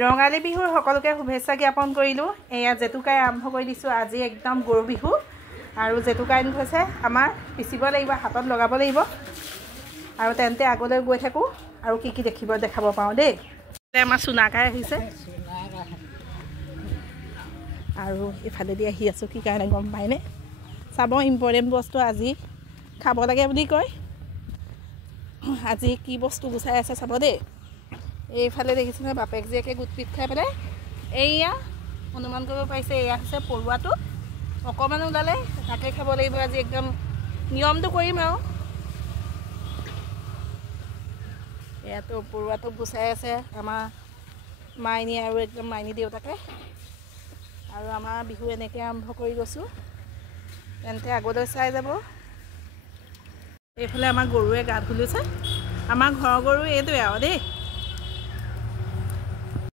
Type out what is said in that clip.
ৰঙালী বিহুৰ সকলোকে শুভেচ্ছা জ্ঞাপন কৰিলোঁ। এয়া জেতুকাই আৰম্ভ কৰি দিছোঁ। আজি একদম গৰু বিহু আৰু জেতুকাই হৈছে আমাৰ পিচিব লাগিব, হাতত লগাব লাগিব আৰু তেন্তে আগলৈ গৈ থাকোঁ আৰু কি দেখাব পাৰোঁ দেই। আমাৰ চুনাকাই আহিছে আৰু ইফালেদি আহি আছোঁ। কি কাৰণে গম পায়নে? চাব, ইম্পৰ্টেণ্ট বস্তু আজি খাব লাগে বুলি কয়। আজি কি বস্তু গুচাই আছে চাব দেই। এইফালে দেখিছেনে বাপেক জীয়েকে গোট পিট খাই পেলাই এয়া অনুমান কৰিব পাৰিছে এয়া হৈছে পৰুৱাটো। অকণমান ওলালে তাকে খাব লাগিব আজি। একদম নিয়মটো কৰিম আৰু। এয়াতো পৰুৱাটো গুচাই আছে আমাৰ মাইনী আৰু একদম মাইনী দেউতাকে। আৰু আমাৰ বিহু এনেকৈ আৰম্ভ কৰি গৈছোঁ, তেন্তে আগলৈ চাই যাব। এইফালে আমাৰ গৰুৱে গা ধুলিছে। আমাৰ ঘৰৰ গৰু এইটোৱে আৰু দেই।